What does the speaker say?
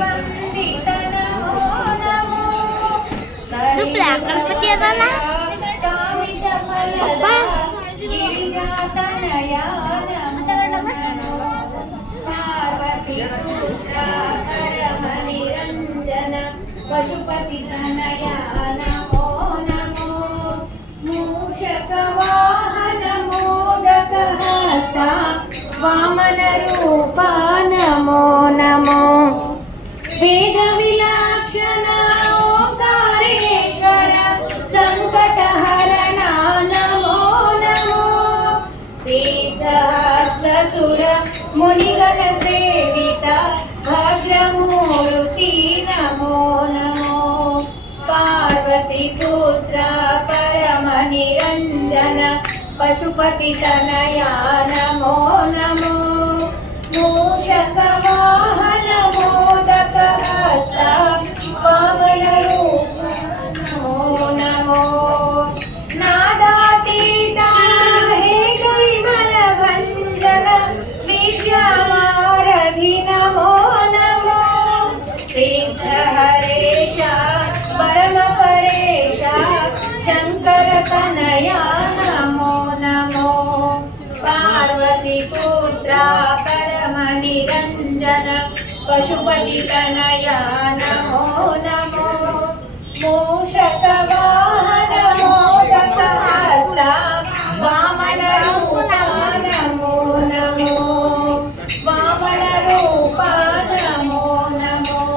वंदित नमो नमो गणपति गिरिजातनया पार्वती पुत्रा परमनिरञ्जन पशुपति तनया नमो नमो मूषकवाहन मोदकहस्ता वामन रूपा नमो नमो वेदविलाक्षण ओंकारेश्वर संकटहरण नमो नमो सिद्धहस्तसुर मुनिगण सेविता भद्रमूर्ति नमो नमो पार्वती पुत्रा परमनिरञ्जन पशुपति तनया नमो नमो मूषकवाहन मोदकहस्ता वामन रूपा नमो नमो नादातीता हे कैवलभञ्जन विद्यावारधि नमो नमो सिद्धहरेश परमपरेश शङ्कर तनया नमो नमो पार्वती पुत्रा परमनिरञ्जन पशुपति तनया नमो नमो मूषक